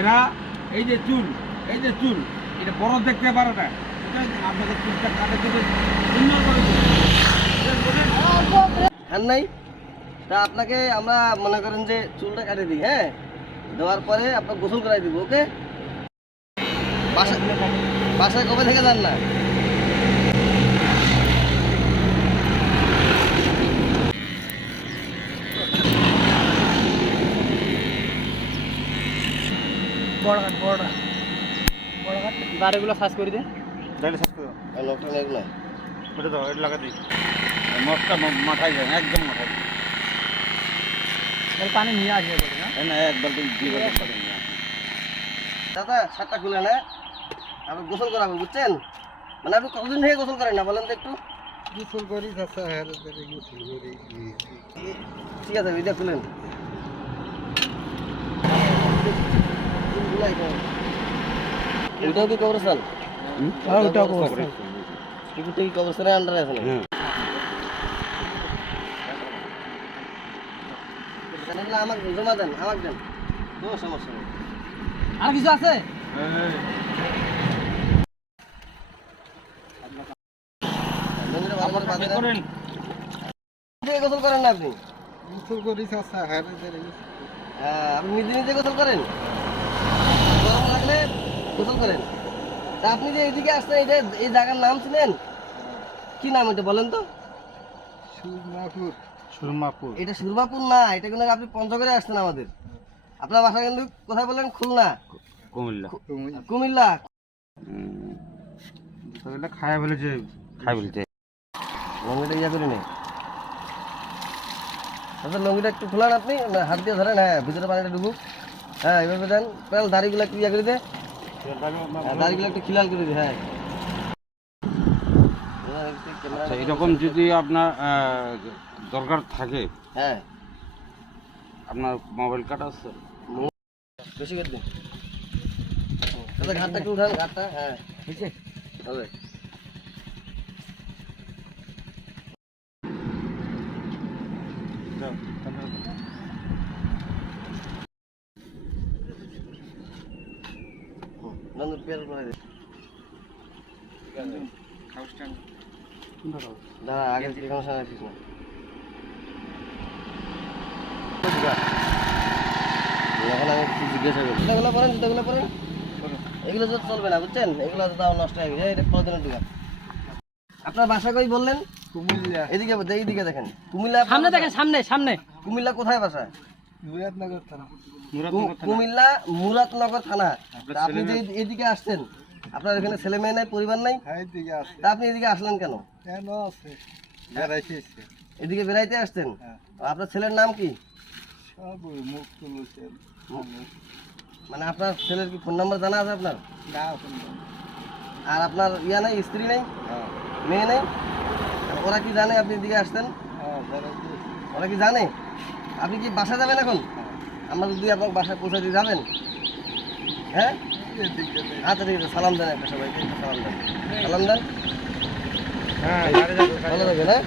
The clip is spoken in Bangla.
এরা এই যে চুল, এই যে চুল, এটা বড় দেখতে পারে না? আপনাদের চুলটা কাটে সুন্দর করে? হ্যাঁ নাই তা আপনাকে আমরা মনে করেন যে চুলটা কাটে দিই হ্যাঁ দেওয়ার পরে আপনার গোসল করাই দিব, ওকে বাসায় বাসায় কবে থেকে যান না বড় কাট বড় বড় কাট দাড়িগুলো সাজ করে দে। তাহলে শেষ করে। লোকটা নেই ওটা দাও এটা লাগা মশটা মাথায় যায় একদম মাথায় যায়। পানি নিয়ে আসবে বলে না? এই না একবার দুই আসো। দাদা শার্টটা খুলে না আপনি গোসল করাবো বুঝছেন? মানে আপনি কতদিন থেকে গোসল করেন না বলেন তো একটু। গোসল করি চাচা হ্যাঁ তাহলে গোসল করি। ঠিক আছে ভিডিও খুলেন। ওইটাও কি কবরস্থান? হ্যাঁ ওটা পুকুরটা কি কবরস্থানের আন্ডারে আছে না হ্যাঁ। আমাকে জমা দেন আমাকে দেন কোনো সমস্যা নেই আর কিছু আছে। করেন নিজে গোসল করেন না আপনি? গোসল করি হ্যাঁ হ্যাঁ আপনি নিজে নিজে গোসল করেন? করেন? তা আপনি যে এইদিকে আসছেন এটা এই জায়গার নাম ছিলেন কি নাম এটা বলেন তো? সুরমাপুর। সুরমাপুর। এটা সুরমাপুর না এটা কিন্তু আপনি পঞ্চগড়ে আসছেন আমাদের। আপনার বাসা কিন্তু কোথায় বলেন? খুলনা। কুমিল্লা। কুমিল্লা। তাহলে খায় বলেছে খাই বলছে লঙ্গিটা ইয়া করে নে। আচ্ছা লঙ্গিটা একটু খোলান আপনি। হাত দিয়ে ধরেন হ্যাঁ ভিতরে পানিটা ঢুকুক। হ্যাঁ এইভাবে দেন। পেল দাড়িগুলো একটু ইয়া করে দে। হ্যাঁ, দাড়িগুলো একটু খিলাল করে হ্যাঁ। আচ্ছা এরকম যদি আপনার দরকার থাকে হ্যাঁ। আপনার মোবাইল কার্ড আছে? বেশি করে দিন দাদা ঘাটটা একটু উঠান ঘাটটা হ্যাঁ। ঠিক আছে হুম, নন্দন পেয়ার করে দে। দাদা আগের থেকে কোনো সময় রাখিস না এখন আমি কিছু জিজ্ঞাসা করি জুতাগুলো পরেন জুতাগুলো পরেন এগুলো তো চলবে না বুঝছেন? এগুলো তো তাও নষ্ট হয়ে গেছে। এটা কদিনের দোকান আপনার বাসা কই বললেন? কুমিল্লা। এদিকে এইদিকে দেখেন। কুমিল্লা সামনে দেখেন সামনে সামনে। কুমিল্লা কোথায় বাসা? মুরাদনগর থানা। কুমিল্লা মুরাদনগর থানা। আপনি যে এইদিকে আসছেন আপনার এখানে ছেলে মেয়ে নাই পরিবার নাই? হ্যাঁ তা আপনি এদিকে আসলেন কেন? কেন আছে? এদিকে বেড়াইতে আসছেন? হ্যাঁ। আপনার ছেলের নাম কি? মানে আপনার ছেলের কি ফোন নাম্বার জানা আছে আপনার? আর আপনার ইয়া নাই স্ত্রী নেই? হ্যাঁ। মেয়ে নেই? ওরা কি জানে আপনি এদিকে আসতেন ওরা কি জানে? আপনি কি বাসা যাবেন এখন? আমরা যদি আপনার বাসায় পৌঁছে দিয়ে যাবেন? হ্যাঁ। আচ্ছা ঠিক আছে সালাম দেন একটা সবাইকে সালাম দেন। সালাম দেন। হ্যাঁ ভালো থাকবেন হ্যাঁ?